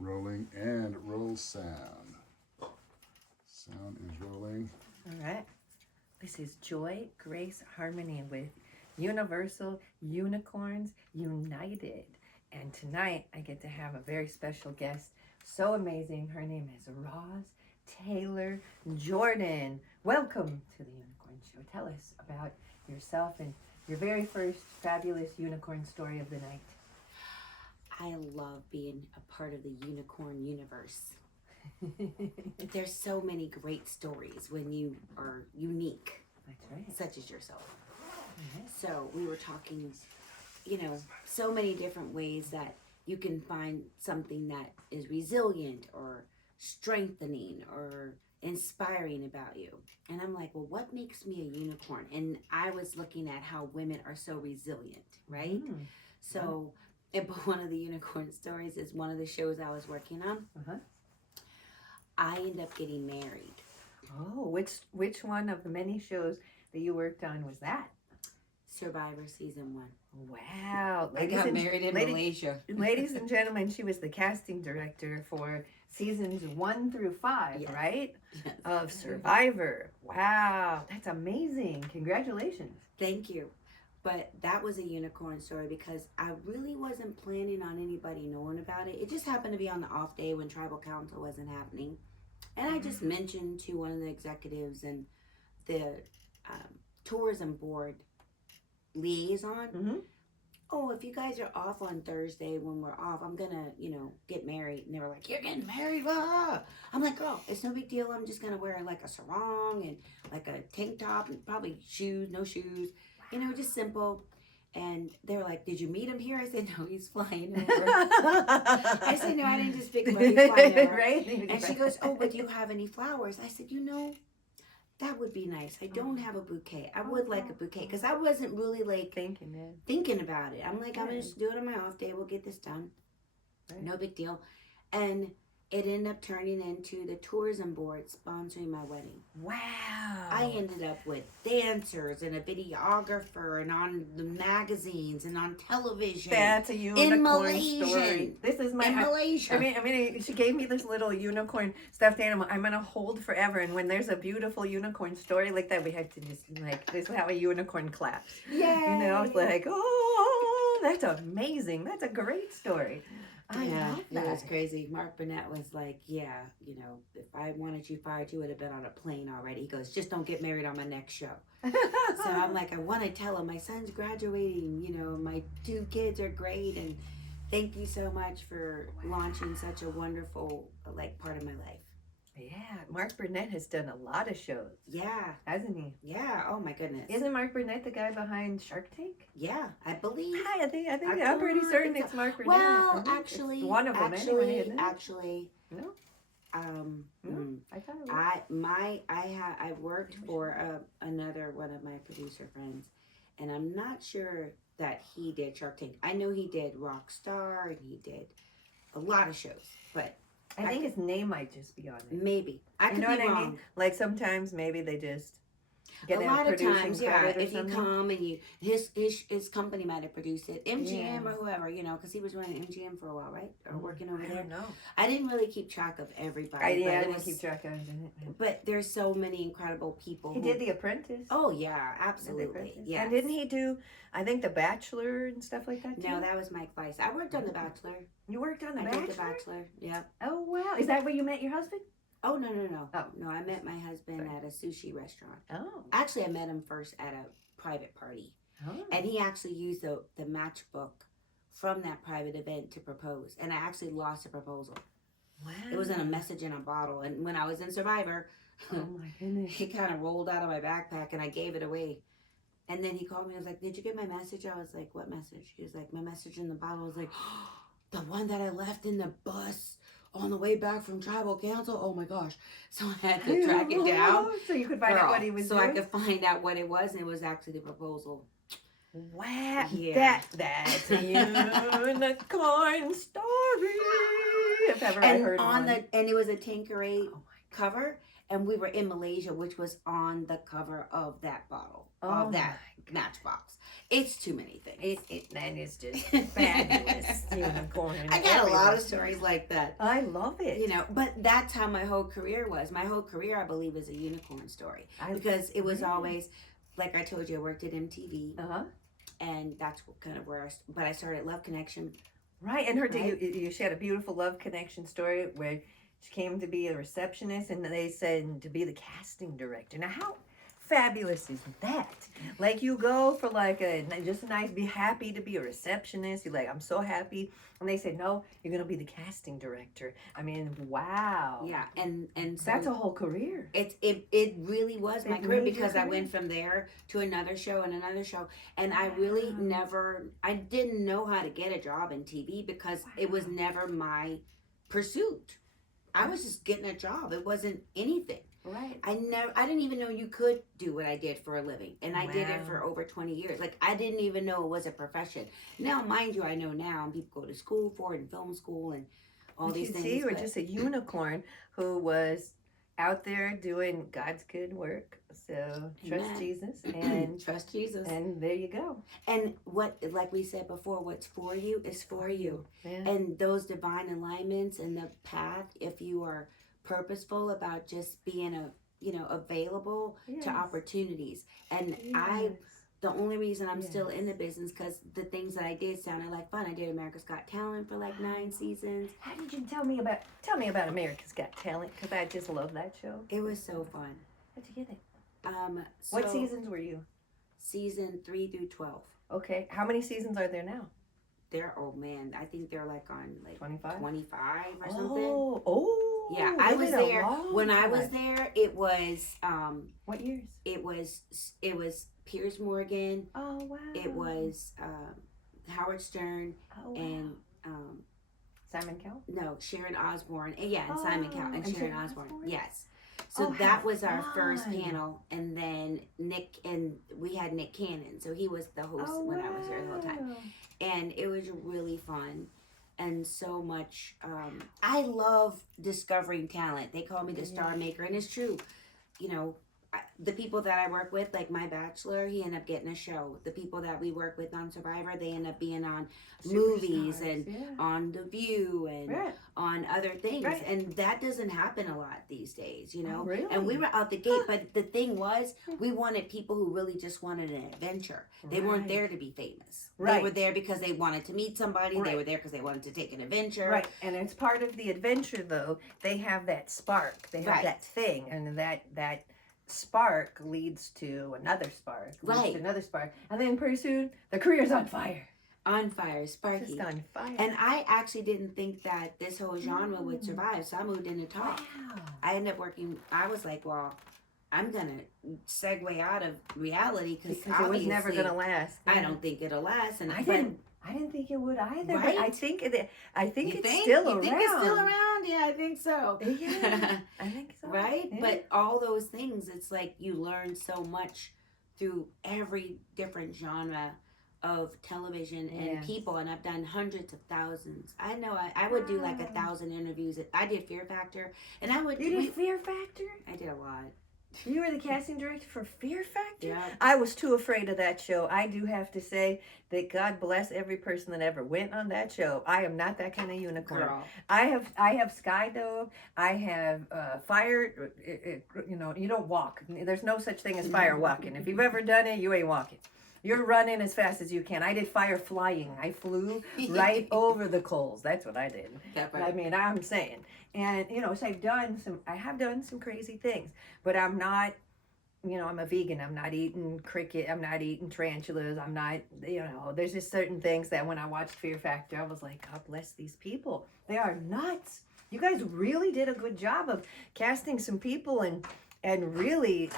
Rolling and roll sound. Sound is rolling. All right. This is JoyGrace Harmony with Universal Unicorns United. And tonight I get to have a very special guest. So amazing. Her name is Rosslynn Taylor-Jordan. Welcome to the Unicorn Show. Tell us about yourself and your very first fabulous unicorn story of the night. I love being a part of the unicorn universe. There's so many great stories when you are unique. That's right. Such as yourself. Mm-hmm. So we were talking, so many different ways that you can find something that is resilient or strengthening or inspiring about you. And I'm like, well, what makes me a unicorn? And I was looking at how women are so resilient, right? Mm. So one of the unicorn stories is one of the shows I was working on. Uh-huh. I ended up getting married. Oh, which one of the many shows that you worked on was that? Survivor season 1. Wow. I got married in Malaysia. Ladies and gentlemen, she was the casting director for seasons 1 through 5, Yes. right? Yes. Of Survivor. Wow. That's amazing. Congratulations. Thank you. But that was a unicorn story because I really wasn't planning on anybody knowing about it. It just happened to be on the off day when tribal council wasn't happening. And I just mentioned to one of the executives and the tourism board liaison, Mm-hmm. oh, if you guys are off on Thursday when we're off, I'm going to, get married. And they were like, you're getting married? Blah. I'm like, oh, it's no big deal. I'm just going to wear like a sarong and like a tank top and probably no shoes. Just simple. And they were like, did you meet him here? I said, no, he's flying over. I said, no, I didn't just pick him up. He's flying over. Right? And she goes, oh, but do you have any flowers? I said, that would be nice. I don't have a bouquet. I would like a bouquet because I wasn't really like thinking about it. I'm like, I'm going to just do it on my off day. We'll get this done. Right. No big deal. And it ended up turning into the tourism board sponsoring my wedding. Wow. I ended up with dancers and a videographer and on the magazines and on television. That's a unicorn in Malaysia. Story. This is my Malaysia. I mean, she gave me this little unicorn stuffed animal. I'm gonna hold forever. And when there's a beautiful unicorn story like that, we have to just this is how a unicorn claps. Yeah. It's like, oh, that's amazing. That's a great story. I love that. It was crazy. Mark Burnett was like, yeah, if I wanted you fired, you would have been on a plane already. He goes, just don't get married on my next show. So I'm like, I want to tell him my son's graduating, my 2 kids are great. And thank you so much for launching such a wonderful, part of my life. Yeah, Mark Burnett has done a lot of shows. Yeah. Hasn't he? Yeah. Oh my goodness. Isn't Mark Burnett the guy behind Shark Tank? Yeah, I believe. I think I'm pretty certain it's Mark Burnett. Well, actually, it's one of them anyway. Actually. No. No, I thought it was. I worked for another one of my producer friends, and I'm not sure that he did Shark Tank. I know he did Rockstar and he did a lot of shows, but I think his name might just be on it. Maybe I could be what wrong. I mean? Like sometimes maybe they just get a lot of times, yeah. If you come and his company might have produced it, MGM or whoever, because he was running MGM for a while, right? Or working over there. I don't know. I didn't really keep track of everybody. I didn't keep track of it. But there's so many incredible people. He did The Apprentice. Oh yeah, absolutely. Yeah. And didn't he do? I think The Bachelor and stuff like that too. No, that was Mike Weiss. I worked on The Bachelor. You worked on The Bachelor? I did The Bachelor. Yeah. Oh wow! Is that where you met your husband? Oh, no. Oh. No, I met my husband at a sushi restaurant. Oh. Actually, I met him first at a private party. Oh. And he actually used the matchbook from that private event to propose. And I actually lost the proposal. Wow. It was in a message in a bottle. And when I was in Survivor, oh my goodness, he kind of rolled out of my backpack and I gave it away. And then he called me. I was like, did you get my message? I was like, what message? He was like, my message in the bottle. I was like, the one that I left in the bus on the way back from tribal council. Oh my gosh. So I had to track it down. So you could find out what he was doing? So I could find out what it was, and it was actually the proposal. Wow. Yeah. That's a unicorn story. If ever I heard one. And it was a Tanqueray cover, and we were in Malaysia, which was on the cover of that bottle, of that Matchbox. It's too many things. That is just fabulous. Unicorn. I got a lot of stories like that. I love it. You know, but that's how my whole career was. My whole career, I believe, is a unicorn story. Because it was always, like I told you, I worked at MTV. And that's kind of where but I started Love Connection. Right, and you she had a beautiful Love Connection story where she came to be a receptionist, and they said to be the casting director. Now, how fabulous is that? Like, you go for like just a nice, be happy to be a receptionist. You're like, I'm so happy, and they say, no, you're gonna be the casting director. I mean, wow. Yeah, and so that's a whole career. It really was my career, because I went from there to another show and another show, and I really I didn't know how to get a job in TV because it was never my pursuit. I was just getting a job. It wasn't anything. Right. I didn't even know you could do what I did for a living, and I did it for over 20 years. Like, I didn't even know it was a profession. Now, mind you, I know now, and people go to school for it, and film school, and all these things. You were just a unicorn who was out there doing God's good work. So trust Jesus and trust Jesus, and there you go. And like we said before, what's for you is for you. Yeah. And those divine alignments and the path, if you are purposeful about just being available to opportunities. And the only reason I'm still in the business, because the things that I did sounded like fun. I did America's Got Talent for like 9 seasons. How did you tell me about America's Got Talent? Because I just love that show. It was so fun. How'd you get it? What seasons were you? Season 3 through 12. Okay. How many seasons are there now? They're, oh man, I think they're like on like 25 or something. Oh, yeah. I was there when I was there. It was what years? It was Piers Morgan. Oh wow. It was Howard Stern and Simon Cowell. No, Sharon Osbourne. And Simon Cowell and Sharon Osbourne. Yes. So Oh, that was our fun. first panel, and then we had Nick Cannon, so he was the host when I was there the whole time, and it was really fun, and so much. I love discovering talent. They call me the star maker, and it's true. You know, the people that I work with, like my Bachelor, he ended up getting a show. The people that we work with on Survivor, they end up being on movies and on The View and on other things. Right. And that doesn't happen a lot these days, you know? Oh, really? And we were out the gate, but the thing was, we wanted people who really just wanted an adventure. They weren't there to be famous. They were there because they wanted to meet somebody. They were there because they wanted to take an adventure. Right. And it's part of the adventure, though. They have that spark. They have that thing. And that spark leads to another spark, leads to another spark, and then pretty soon the career's on fire. On fire, sparky. Just on fire. And I actually didn't think that this whole genre would survive, so I moved into talk. Wow. I ended up working. I was like, well, I'm gonna segue out of reality because it was never gonna last. I don't think it'll last, and I didn't think it would either. Right? But I think it's you still around. Think it's still around? Yeah, I think so. Yeah, I think so. Right? Yeah. But all those things, it's like you learn so much through every different genre of television and people, and I've done hundreds of thousands. I know I would do like 1,000 interviews. I did Fear Factor, and I would. You did Fear Factor? I did a lot. You were the casting director for Fear Factor? Yeah. I was too afraid of that show. I do have to say that God bless every person that ever went on that show. I am not that kind of unicorn. Girl. I have skydove. I have fire. You don't walk. There's no such thing as fire walking. If you've ever done it, you ain't walking. You're running as fast as you can. I did fire flying. I flew right over the coals. That's what I did. I mean, I'm saying. And, so I have done some crazy things, but I'm not, I'm a vegan. I'm not eating cricket. I'm not eating tarantulas. I'm not, there's just certain things that when I watched Fear Factor, I was like, God bless these people. They are nuts. You guys really did a good job of casting some people and really,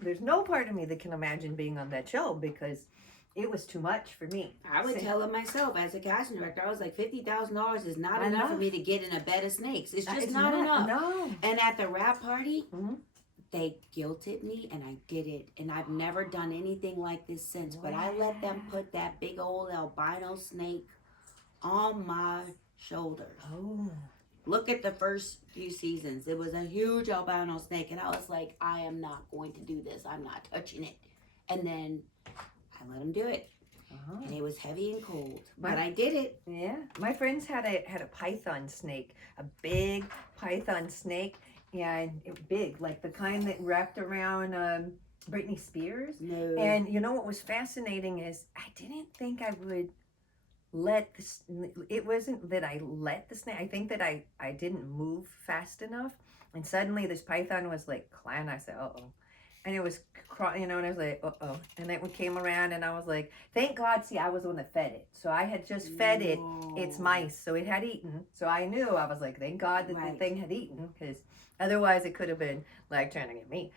there's no part of me that can imagine being on that show because it was too much for me. I would tell it myself as a casting director. I was like, $50,000 is not enough for me to get in a bed of snakes. It's just not enough. No. And at the wrap party, they guilted me and I did it. And I've never done anything like this since. But I let them put that big old albino snake on my shoulders. Oh. Look at the first few seasons. It was a huge albino snake, and I was like, I am not going to do this. I'm not touching it. And then I let him do it. Uh-huh. And it was heavy and cold, but I did it. Yeah, my friends had a python snake, a big python snake, and it was big, like the kind that wrapped around Britney Spears. No. And you know what was fascinating is I didn't think I would let this. It wasn't that I let the snake. I think that I didn't move fast enough, and suddenly this python was like climbing. I said, "Uh oh." And it was, and I was like, uh-oh. And it came around, and I was like, thank God, see, I was the one that fed it. So I had just fed it its mice, so it had eaten. So I knew, I was like, thank God that the thing had eaten, because otherwise it could have been, like, trying to get me.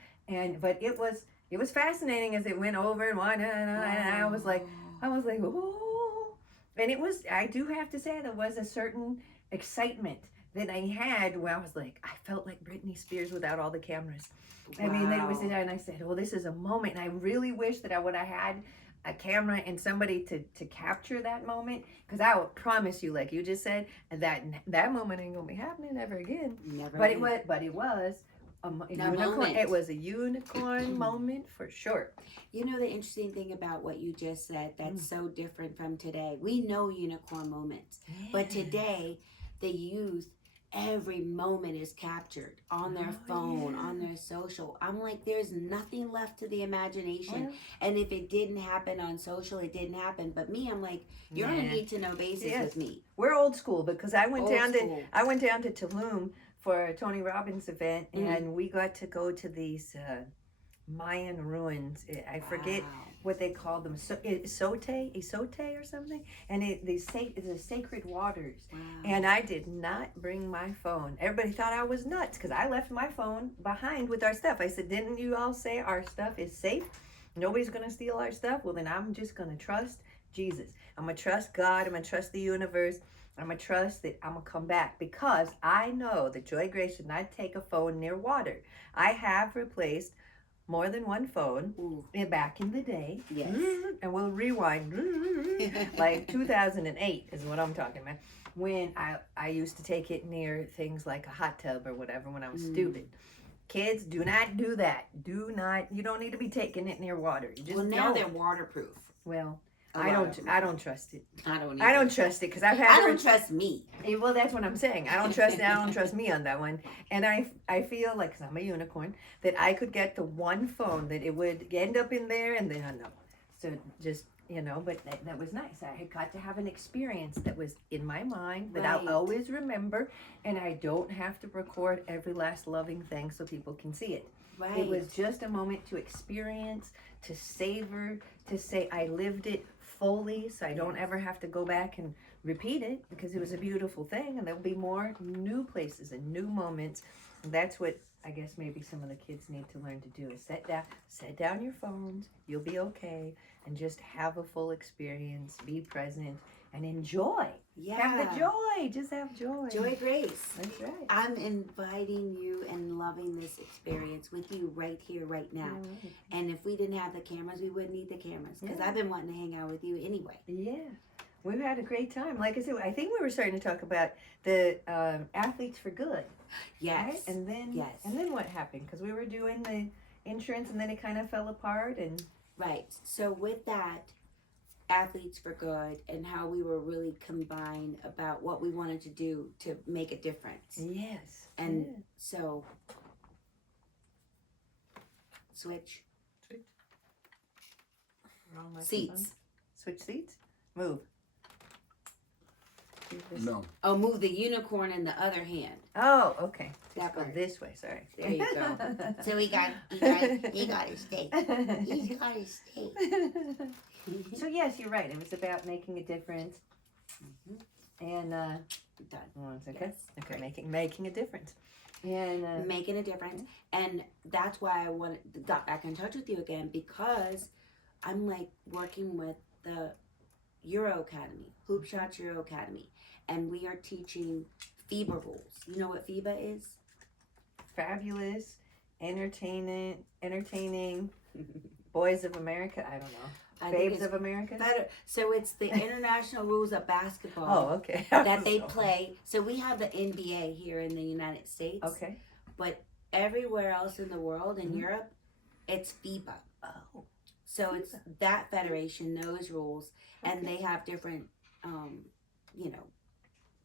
But it was fascinating as it went over and on, and I was like, oh. And it was, I do have to say, there was a certain excitement that I had where I was like, I felt like Britney Spears without all the cameras. I mean, it was, and I said, well, this is a moment. And I really wish that I would have had a camera and somebody to capture that moment. Because I would promise you, like you just said, that moment ain't going to be happening ever again. Never But again. it was a unicorn. Moment. It was a unicorn moment for sure. You know the interesting thing about what you just said that's so different from today. We know unicorn moments, but today the youth, every moment is captured on their phone, on their social. I'm like, there's nothing left to the imagination. And if it didn't happen on social, it didn't happen. But me, I'm like, you're on a need to know basis with me. We're old school, because I went down to Tulum for a Tony Robbins event, and we got to go to these Mayan ruins. I forget what they called them, Isote or something, and the sacred waters. And I did not bring my phone. Everybody thought I was nuts because I left my phone behind with our stuff. I said, didn't you all say our stuff is safe? Nobody's gonna steal our stuff? Well, then I'm just gonna trust Jesus. I'm gonna trust God. I'm gonna trust the universe. I'm gonna trust that I'm gonna come back, because I know that JoyGrace should not take a phone near water. I have replaced more than one phone back in the day. Yes. And we'll rewind. Like 2008 is what I'm talking about. When I used to take it near things like a hot tub or whatever when I was a student. Kids, do not do that. You don't need to be taking it near water. You just now they're waterproof. Well, I don't trust it. I don't trust it, because I've had. I don't trust me. Well, that's what I'm saying. I don't trust me on that one. And I feel like, because I'm a unicorn, that I could get the one phone that it would end up in there, and then I know. So just, but that was nice. I had got to have an experience that was in my mind that I'll always remember, and I don't have to record every last loving thing so people can see it. Right. It was just a moment to experience, to savor, to say I lived it fully, so I don't ever have to go back and repeat it, because it was a beautiful thing, and there'll be more new places and new moments. And that's what I guess maybe some of the kids need to learn to do, is set down your phones. You'll be okay, and just have a full experience, be present, and enjoy. Yeah. Have the joy. Just have joy. JoyGrace. That's right. I'm inviting you and loving this experience with you right here, right now. Right. And if we didn't have the cameras, we wouldn't need the cameras, because I've been wanting to hang out with you anyway. Yeah. We've had a great time. Like I said, I think we were starting to talk about the athletes for good. Yes. Right? And then what happened? Because we were doing the insurance, and then it kind of fell apart. And right. So with that, athletes for good, and how we were really combined about what we wanted to do to make a difference. Yes. And so, switch. Wrong Seats. microphone. Switch seats. Move. No. Oh, move the unicorn in the other hand. Oh, okay. That Go part. this way. Sorry. There you go. So he got his steak. He's got his steak. So yes, you're right. It was about making a difference. And Done. one second. Yes. Okay, Great. making a difference. And Making a difference. And that's why I got back in touch with you again, because I'm like working with the Euro Academy, HoopShots Euro Academy, and we are teaching FIBA rules. You know what FIBA is? fabulous, entertaining, boys of America. I don't know. I think Babes it's of America? so it's the international rules of basketball. Oh, okay. That they play. So we have the NBA here in the United States. Okay. But everywhere else in the world, in Mhm. Europe, it's FIBA. Oh. So it's FIBA. that federation, those rules, and Okay. they have different,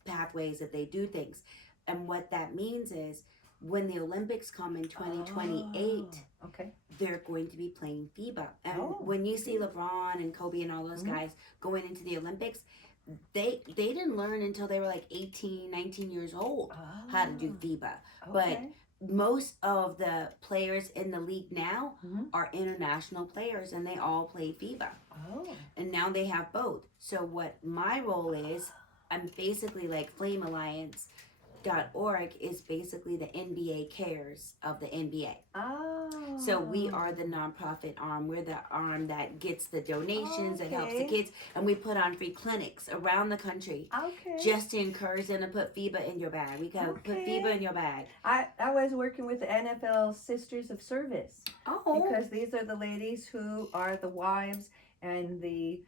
pathways that they do things. And what that means is when the Olympics come in 2028, Oh, okay. they're going to be playing FIBA. And Oh. when you see LeBron and Kobe and all those Mhm. guys going into the Olympics, they didn't learn until they were like 18, 19 years old how to do FIBA. But Okay. most of the players in the league now Mhm. are international players and they all play FIBA. Oh. And now they have both. So what my role is, I'm basically like FlameAlliance.org is basically the NBA cares of the NBA. Oh. So we are the nonprofit arm. We're the arm that gets the donations, that helps the Okay. kids, and we put on free clinics around the country Okay. just to encourage them to put FIBA in your bag. We can put Okay. FIBA in your bag. I was working with the NFL Sisters of Service Oh, because these are the ladies who are the wives and the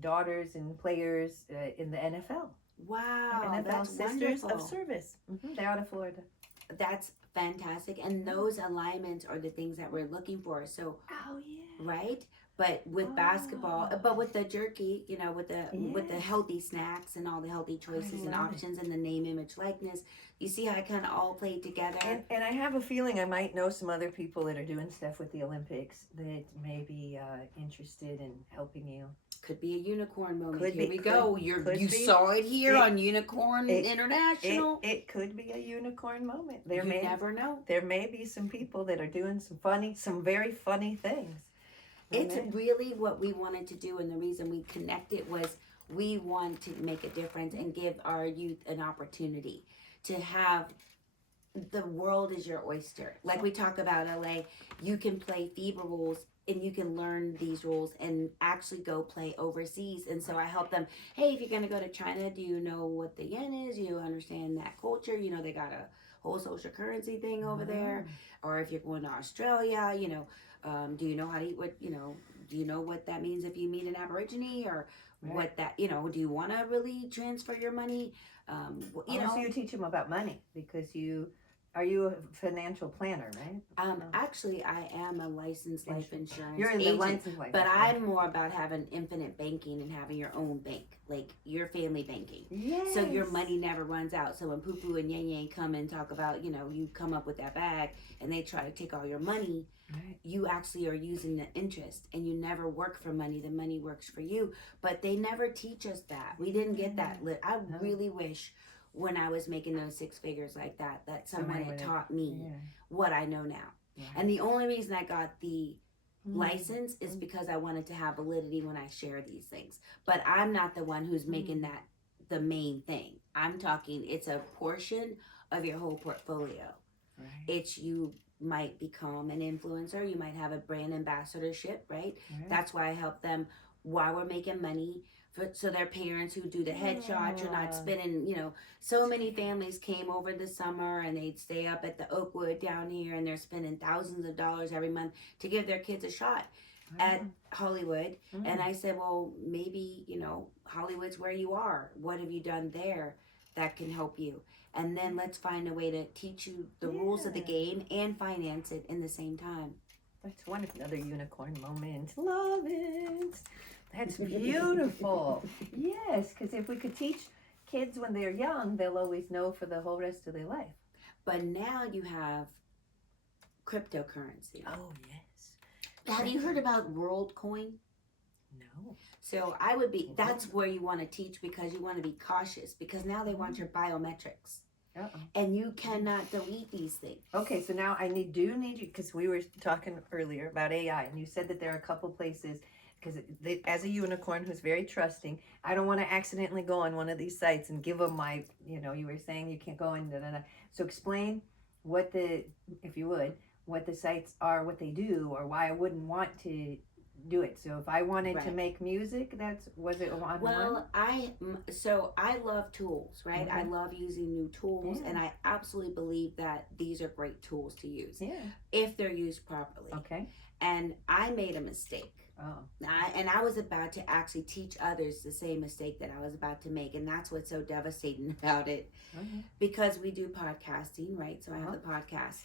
daughters and players in the NFL. wow, NFL that's Sisters wonderful. of Service. They're out of Florida. That's fantastic, and those alignments are the things that we're looking for. So, Oh yeah. right? But with basketball, Oh. but with the jerky, with the Yes. healthy snacks and all the healthy choices and love it. options and the name, image, likeness, you see how I kind of all play together. And I have a feeling I might know some other people that are doing stuff with the Olympics that may be interested in helping you. Could be a unicorn moment. Could Here be, we go. could You be. saw it here It- on Unicorn International. It could be a unicorn moment. You never know. There may be some people that are doing some very funny things. It's really what we wanted to do, and the reason we connected was we want to make a difference and give our youth an opportunity to have the world is your oyster. Like we talk about LA, you can play FIBA rules and you can learn these rules and actually go play overseas. And so I help them, hey, if you're going to go to China, do you know what the yen is? You understand that culture? They got a whole social currency thing over there. Or if you're going to Australia, do you know how to eat do you know what that means if you meet an Aborigine or what that, do you want to really transfer your money? So you teach them about money because are you a financial planner, right? Actually, I am a licensed life insurance You're in the agent, licensed life but insurance. I'm more about having infinite banking and having your own bank, like your family banking. Yes. So your money never runs out. So when Poo Poo and Yang Yang come and talk about, you come up with that bag and they try to take all your money, Right. you actually are using the interest and you never work for money. The money works for you. But they never teach us that. We didn't get that. I really wish when I was making those six figures like that someone had taught me what I know now. Yeah. And the only reason I got the license is because I wanted to have validity when I share these things. But I'm not the one who's making that the main thing. I'm talking it's a portion of your whole portfolio. Right. It's you might become an influencer, you might have a brand ambassadorship, right? That's why I help them while we're making money. So their parents who do the headshots, you're not spending, so many families came over this summer and they'd stay up at the Oakwood down here and they're spending thousands of dollars every month to give their kids a shot at Hollywood. And I said, well, maybe, Hollywood's where you are. What have you done there that can help you? And then let's find a way to teach you the rules of the game and finance it in the same time. That's another unicorn moment. Love it. That's beautiful. Yes, because if we could teach kids when they're young, they'll always know for the whole rest of their life. But now you have cryptocurrency. Oh, yes. Have you heard about WorldCoin? No. So that's where you want to teach because you want to be cautious because now they want your biometrics. And you cannot delete these things. Okay, so now I need you, because we were talking earlier about AI, and you said that there are a couple places, because as a unicorn who's very trusting, I don't want to accidentally go on one of these sites and give them my, you were saying you can't go in, So explain if you would, what the sites are, what they do, or why I wouldn't want to do it. So if I wanted to make music, was it on Well, I love tools, right? I love using new tools, and I absolutely believe that these are great tools to use if they're used properly. Okay. and I made a mistake. Oh. I was about to actually teach others the same mistake that I was about to make, and that's what's so devastating about it. Okay. Because we do podcasting, right? So I have the podcast,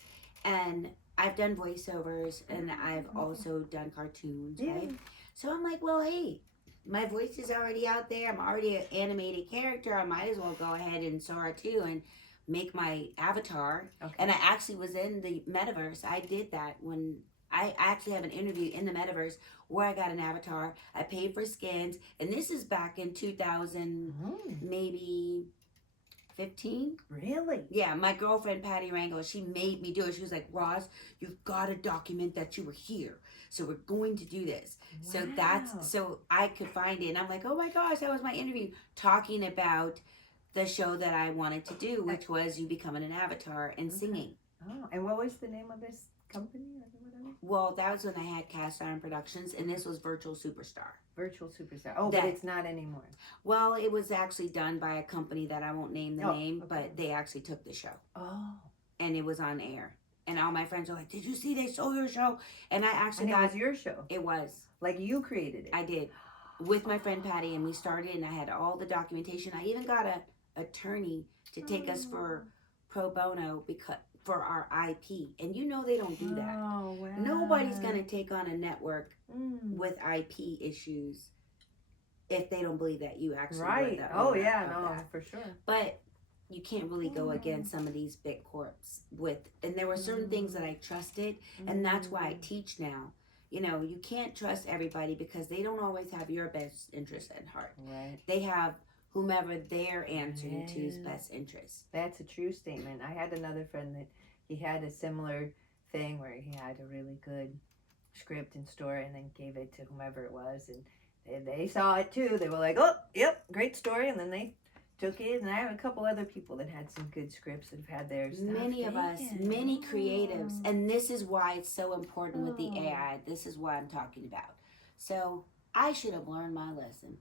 and I've done voiceovers, and I've also done cartoons, right? So I'm like, well, hey, my voice is already out there. I'm already an animated character. I might as well go ahead and Sora too and make my avatar. Okay. And I actually was in the metaverse. I did that when I actually have an interview in the metaverse where I got an avatar. I paid for skins, and this is back in 2000, maybe 15. Really? Yeah, my girlfriend Patty Rango, she made me do it. She was like, Roz, you've got to document that you were here. So we're going to do this. Wow. So I could find it. And I'm like, oh my gosh, that was my interview talking about the show that I wanted to do, which was you becoming an avatar and singing. Oh, and what was the name of this company or whatever? Well, that was when I had Cast Iron Productions, and this was Virtual Superstar. Virtual Superstar. Oh, but it's not anymore. Well, it was actually done by a company that I won't name the name, but they actually took the show. Oh. And it was on air. And all my friends were like, did you see they stole your show? And I actually it was your show. It was. Like you created it. I did. With my friend Patty, and we started, and I had all the documentation. I even got a attorney to take us for pro bono because for our IP. And you know they don't do that. Oh, wow. Nobody's going to take on a network with IP issues if they don't believe that you actually right. For sure. But you can't really go against some of these big corps and there were certain things that I trusted, and that's why I teach now. You know, you can't trust everybody because they don't always have your best interest at heart. Right. They have whomever they're answering to's best interest. That's a true statement. I had another friend that he had a similar thing where he had a really good script in store and then gave it to whomever it was, and they saw it too. They were like, oh, yep, great story, and then they took it. And I have a couple other people that had some good scripts that have had their stuff Many of us, many creatives, and this is why it's so important with the AI. This is what I'm talking about. So I should have learned my lesson.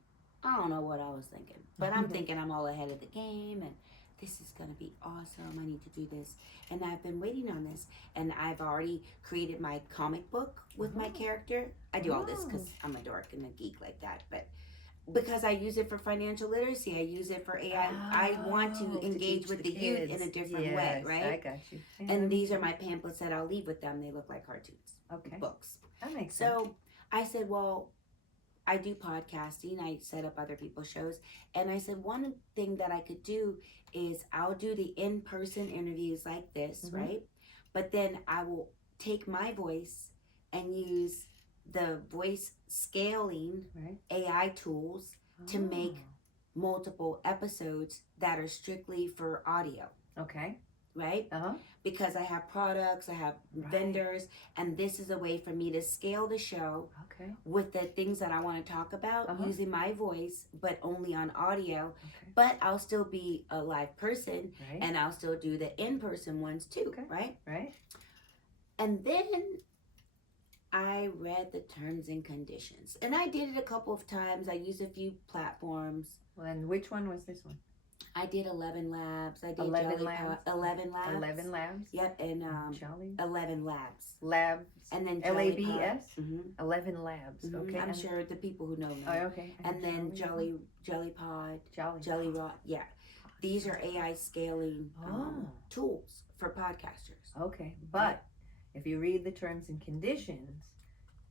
I don't know what I was thinking, but I'm thinking I'm all ahead of the game, and this is going to be awesome. I need to do this. And I've been waiting on this, and I've already created my comic book with my character. I do all this because I'm a dork and a geek like that, but because I use it for financial literacy, I use it for AI. I want to engage with the youth in a different way, right? I got you. And these are my pamphlets that I'll leave with them. They look like cartoons. Okay. Books. That makes sense. So I said, well, I do podcasting. I set up other people's shows. And I said, one thing that I could do is I'll do the in-person interviews like this, right? But then I will take my voice and use the voice scaling AI tools to make multiple episodes that are strictly for audio. Okay. Right? Because I have products, I have vendors, and this is a way for me to scale the show with the things that I want to talk about using my voice, but only on audio. But I'll still be a live person, and I'll still do the in-person ones too, right? Right. And then I read the terms and conditions, and I did it a couple of times. I used a few platforms. Well, and which one was this one? I did 11 Labs. I did 11 Labs. 11 Labs. 11 Labs. Yep, and Jolly. 11 Labs. Labs. And then LABS. 11 Labs. Okay. I'm sure the people who know. Oh, okay. And then Jelly Pod. Jelly Rot. Yeah, these are AI scaling tools for podcasters. Okay, but if you read the terms and conditions,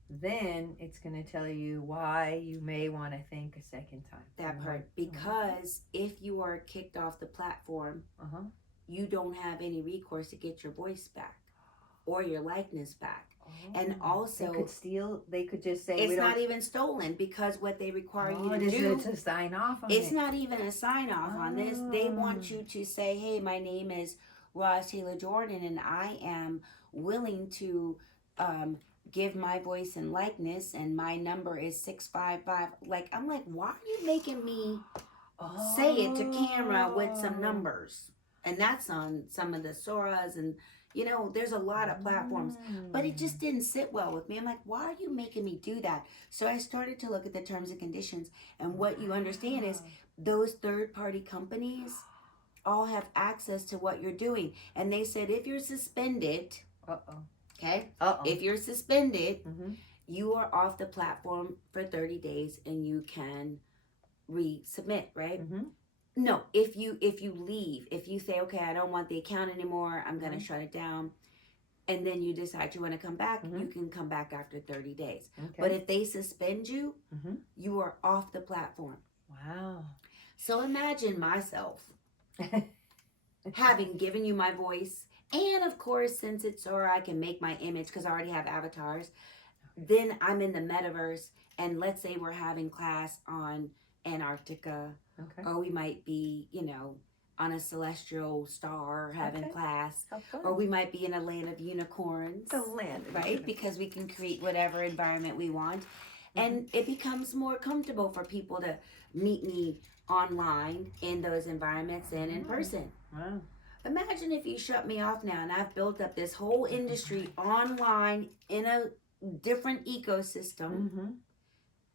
then it's going to tell you why you may want to think a second time. That part, because if you are kicked off the platform, you don't have any recourse to get your voice back or your likeness back. And also, they could just say it's not even stolen, because what they require you to do to sign off on it's not even a sign off on this. They want you to say, hey, my name is Rosslynn Taylor-Jordan, and I am willing to give my voice and likeness, and my number is 655. Like, I'm like, why are you making me say it to camera with some numbers? And that's on some of the Soras, and you know, there's a lot of platforms, but it just didn't sit well with me. I'm like, why are you making me do that? So I started to look at the terms and conditions, and what you understand is those third-party companies all have access to what you're doing. And they said, if you're suspended, Okay? Uh-oh. If you're suspended, Mm-hmm. you are off the platform for 30 days and you can resubmit, right? Mm-hmm. No, if you leave, if you say, okay, I don't want the account anymore, I'm gonna shut it down, and then you decide you want to come back, you can come back after 30 days. Okay. But if they suspend you, Mm-hmm. you are off the platform. Wow. So imagine myself having given you my voice, and of course, since it's or I can make my image because I already have avatars, then I'm in the metaverse, and let's say we're having class on Antarctica, Okay. or we might be, on a celestial star having class, How fun. or we might be in a land of unicorns, The land. right? Because we can create whatever environment we want, and it becomes more comfortable for people to meet me online in those environments and in person. Wow. Imagine if you shut me off now, and I've built up this whole industry online in a different ecosystem Mm-hmm.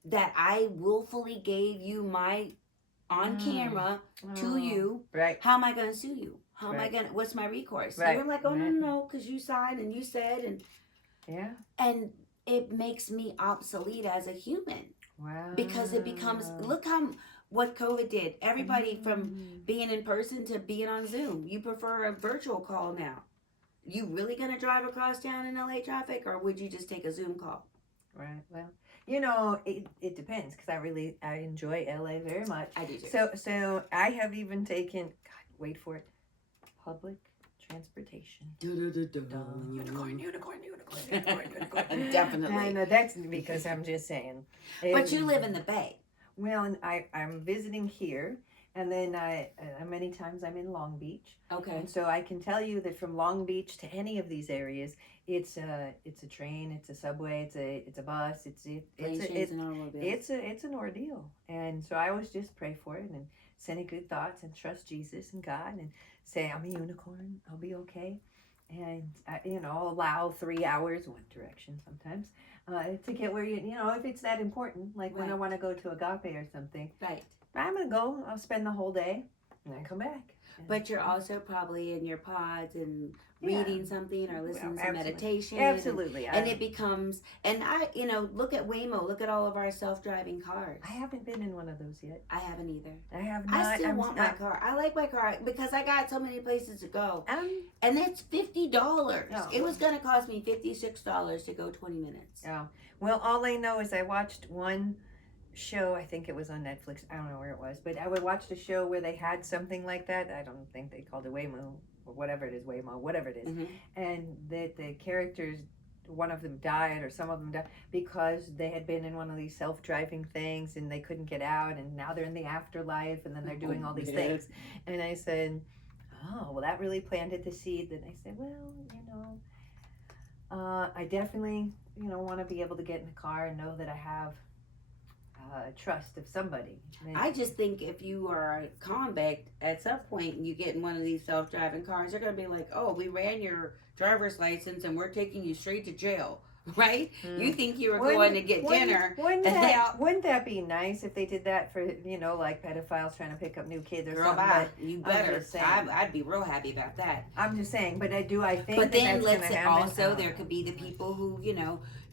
that I willfully gave you my on camera to you. Right. How am I going to sue you? How am I Right. going to, what's my recourse? Right. You're like, oh, Right. no, because you signed and you said, Yeah. and it makes me obsolete as a human Wow. because it becomes, look what COVID did. Everybody from being in person to being on Zoom. You prefer a virtual call now. You really going to drive across town in LA traffic, or would you just take a Zoom call? Right. Well, it depends because I enjoy LA very much. I do too. So I have even taken, God, wait for it, public transportation. Unicorn. Definitely. I know that's because I'm just saying. But you live in the Bay. Well, and I'm visiting here, and then many times I'm in Long Beach. Okay. And so I can tell you that from Long Beach to any of these areas, it's a train, it's a subway, it's a bus, it's an ordeal. And so I always just pray for it and send it good thoughts and trust Jesus and God and say I'm a unicorn, I'll be okay. And I'll allow 3 hours, one direction sometimes, to get where if it's that important, like when I want to go to Agape or something. Right. I'm gonna go. I'll spend the whole day and then come back. But you're also probably in your pods and reading something or listening to meditation. Absolutely. And it becomes, and look at Waymo, look at all of our self-driving cars. I haven't been in one of those yet. I haven't either. I have not. I still want my car. I like my car because I got so many places to go. And that's $50. Oh. It was going to cost me $56 to go 20 minutes. Oh. Well, all I know is I watched one show, I think it was on Netflix, I don't know where it was, but I would watch the show where they had something like that. I don't think they called it Waymo or whatever it is, and that the characters, one of them died or some of them died because they had been in one of these self-driving things and they couldn't get out, and now they're in the afterlife and then they're doing all these things. And I said, oh, well, that really planted the seed. Then I said, well, I definitely want to be able to get in the car and know that I have trust of somebody. I just think if you are a convict, at some point and you get in one of these self-driving cars, they're going to be like, oh, we ran your driver's license and we're taking you straight to jail, right? You think you were going to get dinner. Wouldn't that be nice if they did that for, like pedophiles trying to pick up new kids or something? You better. I'd be real happy about that. I'm just saying, but I think but then let's say also there could be the people who,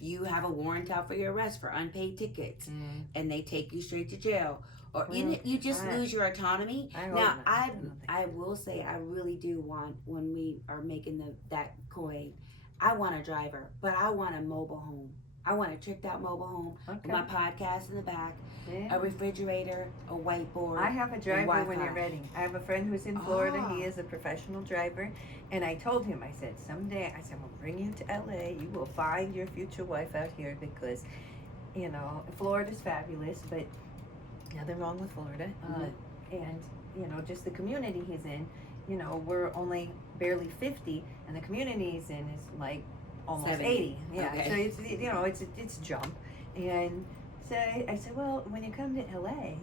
you have a warrant out for your arrest for unpaid tickets and they take you straight to jail. Or you just lose your autonomy. Now, I will say I really do want, when we are making that coin, I want a driver, but I want a mobile home. I want a tricked out mobile home with my podcast in the back, a refrigerator, a whiteboard. I have a driver when you're ready. I have a friend who's in Florida. He is a professional driver. And I told him, I said, someday, I'm going to bring you to LA. You will find your future wife out here because, Florida's fabulous, but nothing wrong with Florida. And, just the community he's in, we're only barely 50 and the community he's in is like almost 70. 80. Yeah. Okay. So it's a jump. And so I said, well, when you come to LA,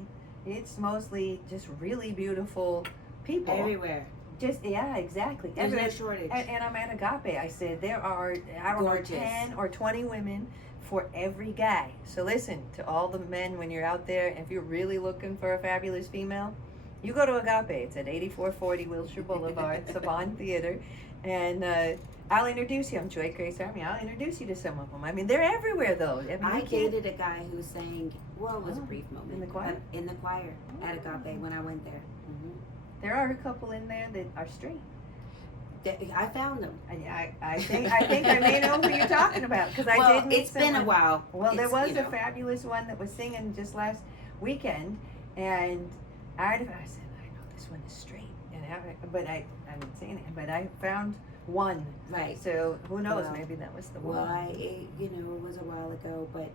it's mostly just really beautiful people. Everywhere. Exactly. There's no shortage. And I'm at Agape. I said, there are, I don't know, 10 or 20 women for every guy. So listen, to all the men, when you're out there, if you're really looking for a fabulous female, You go to Agape. It's at 8440 Wilshire Boulevard, Savon Theater, and I'll introduce you. I'm JoyGrace Harmony. I'll introduce you to some of them. I mean, they're everywhere, though. I mean, I you can't- dated a guy who sang. Well, it was a brief moment in the choir? In the choir at Agape when I went there. There are a couple in there that are straight. I found them. I think I may know who you're talking about because I did meet It's been a someone. while. Well, there It's, was you a know. fabulous one that was singing just last weekend, and I said, I know this one is straight, and I haven't seen it, but I found one. Right. So who knows? Well, Maybe that was the Well, one. it was a while ago, but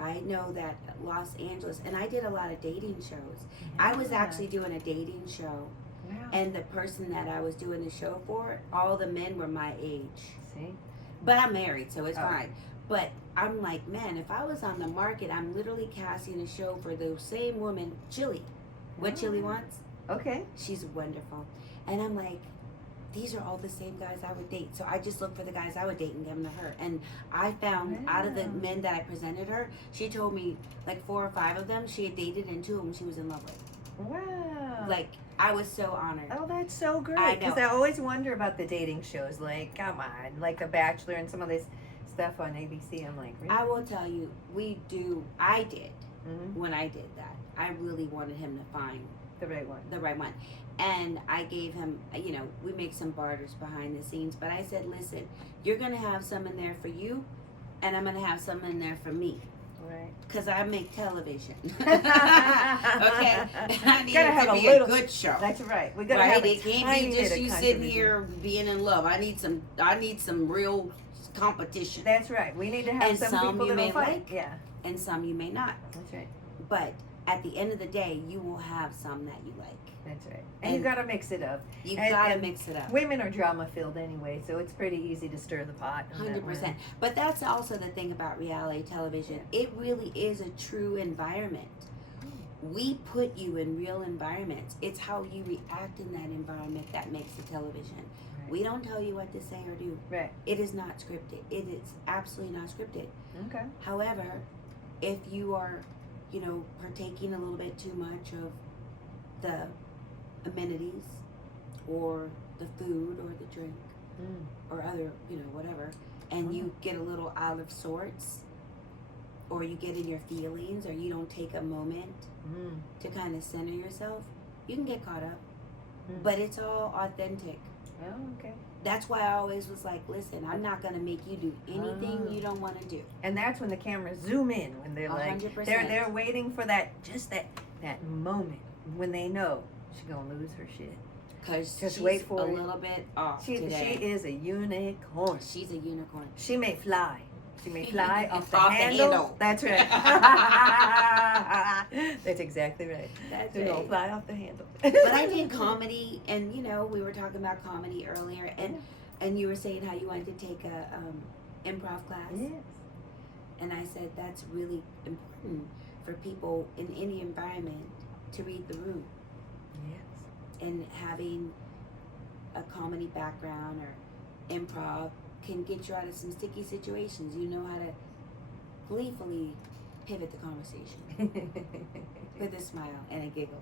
I know that Los Angeles, and I did a lot of dating shows. I was Yeah. actually doing a dating show, Wow. and the person that I was doing the show for, all the men were my age. See? But I'm married, so it's Oh. fine. But I'm like, man, if I was on the market, I'm literally casting a show for the same woman, Chili. What Chili wants? Okay. She's wonderful. And I'm like, these are all the same guys I would date. So I just looked for the guys I would date and give them to her. And I found out of the Wow. men that I presented her, she told me like 4 or 5 of them she had dated, and 2 of them she was in love with. Wow. Like, I was so honored. Oh, that's so great. I Because know. I always wonder about the dating shows. Like, come on. Like The Bachelor and some of this stuff on ABC. I'm like, really? I will tell you, I did, Mhm. when I did that, I really wanted him to find The right one. the right one. And I gave him, we make some barters behind the scenes, but I said, listen, you're going to have some in there for you, and I'm going to have some in there for me. Right. Because I make television. Okay? I need Gotta it have to a be little- a good show. That's right. We gotta Right? have a It can't tiny be bit just of you sitting controversy. here being in love. I need some real competition. That's right. We need to have And some some people you that'll may fight. like. Yeah. And some you may not. That's right. But at the end of the day, you will have some that you like. That's right. And you And- gotta mix it up. You And- gotta and mix it up. Women are drama filled anyway, so it's pretty easy to stir the pot. on that 100%. one. But that's also the thing about reality television. It really is a true environment. We put you in real environments. It's how you react in that environment that makes the television. Right. We don't tell you what to say or do. Right. It is not scripted. It is absolutely not scripted. Okay. However, if you are, partaking a little bit too much of the amenities or the food or the drink Mm. or other, whatever, and you get a little out of sorts, or you get in your feelings, or you don't take a moment Mm. to kind of center yourself, you can get caught up. Mm. But it's all authentic. Oh, okay. That's why I always was like, listen, I'm not gonna make you do anything Oh. you don't want to do. And that's when the cameras zoom in, when they're like, 100%. they're waiting for that moment when they know she's gonna lose her shit. Cause Just she's wait for a it. little bit off She today. is a unicorn. She's a unicorn. She may fly. She may fly off the Off the handle. handle. That's right. That's exactly right. That's She's gonna right. fly off the handle. But I did comedy, and we were talking about comedy earlier, and you were saying how you wanted to take a improv class. Yes. And I said that's really important for people in any environment to read the room. Yes. And having a comedy background or improv can get you out of some sticky situations. You know how to gleefully pivot the conversation with a smile and a giggle.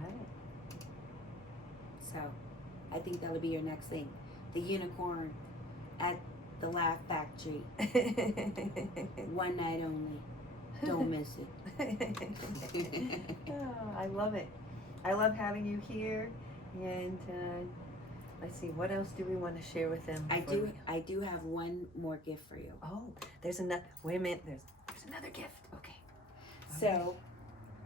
Right. So I think that'll be your next thing. The unicorn at the Laugh Factory. One night only. Don't miss it. Oh, I love it. I love having you here. And let's see, what else do we want to share with them? I do have one more gift for you. Oh, there's another. Wait a minute. There's another gift. Okay. So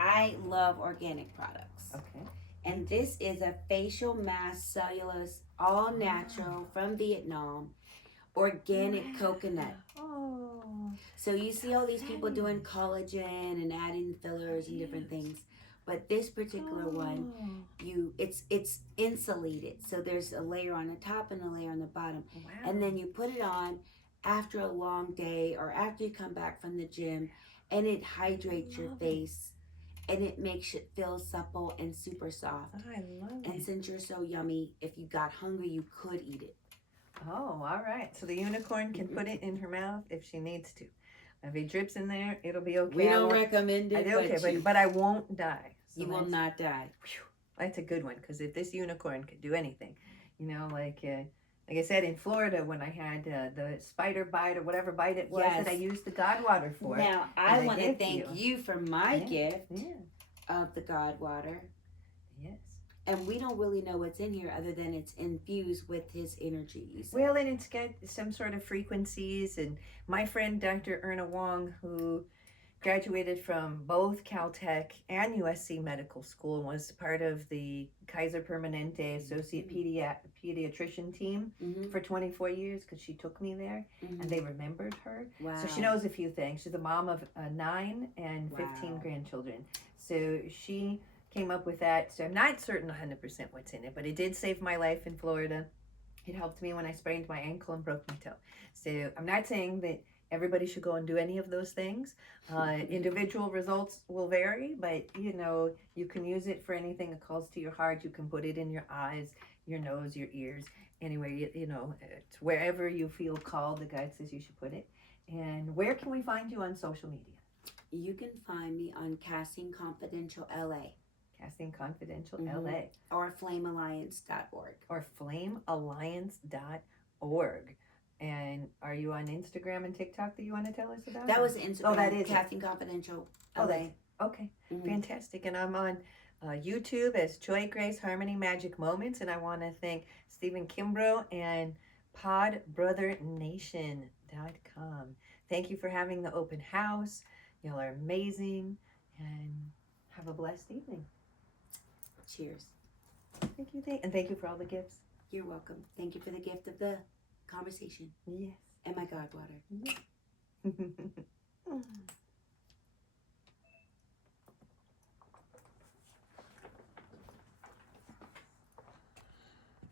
I love organic products. Okay. And this is a facial mask cellulose, all natural from Vietnam, organic coconut. Oh. So you see all these people doing collagen and adding fillers and different things. But this particular one, it's insulated. So there's a layer on the top and a layer on the bottom. Wow. And then you put it on after a long day or after you come back from the gym, and it hydrates your face. And it makes it feel supple and super soft. I love And it. since you're so yummy, if you got hungry, you could eat it. Oh, all right. So the unicorn can put it in her mouth if she needs to. If it drips in there, it'll be okay. We I don't won't- recommend it, okay, but I won't die. So you will that's- not die. Phew. That's a good one, because if this unicorn could do anything, you know, like I said, in Florida, when I had the spider bite or whatever bite it was that I used the God water for. Now, I as a want to gift thank to you for my gift Yeah. of the God water. Yes. And we don't really know what's in here other than it's infused with his energy. You said. Well, and it's got some sort of frequencies. And my friend, Dr. Erna Wong, who graduated from both Caltech and USC Medical School and was part of the Kaiser Permanente Associate Pediatrician team for 24 years, because she took me there and they remembered her. Wow. So she knows a few things. She's the mom of 9 and 15 grandchildren. So she came up with that. So I'm not certain 100% what's in it, but it did save my life in Florida. It helped me when I sprained my ankle and broke my toe. So I'm not saying that everybody should go and do any of those things. Individual results will vary, but you know, you can use it for anything that calls to your heart. You can put it in your eyes, your nose, your ears. Anyway, you know, it's wherever you feel called, the guide says you should put it. And where can we find you on social media? You can find me on Casting Confidential LA. Casting Confidential LA. Or flamealliance.org. Or flamealliance.org. And are you on Instagram and TikTok that you want to tell us about? That was Instagram. Oh, that is Casting Confidential LA. Oh, okay. Fantastic. And I'm on YouTube as JoyGrace Harmony Magic Moments. And I want to thank Stephen Kimbrough and podbrothernation.com. Thank you for having the open house. Y'all are amazing. And have a blessed evening. Cheers. Thank you. And thank you for all the gifts. You're welcome. Thank you for the gift of the conversation. Yes. And my God water. Yes.